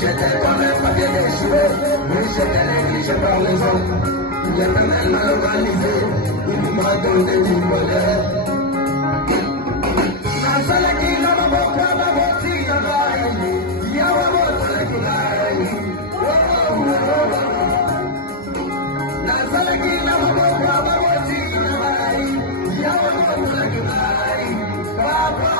J'étais quand même pas bien déchiré, mais j'étais négligé par les autres. L'éternel m'a organisé, il m'a donné du bonheur. Nasalakina mabokwa maboti yabai, yawa mosalakilai. Nasalakina mabokwa maboti yabai, yawa mosalakilai. Papa,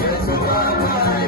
Yes,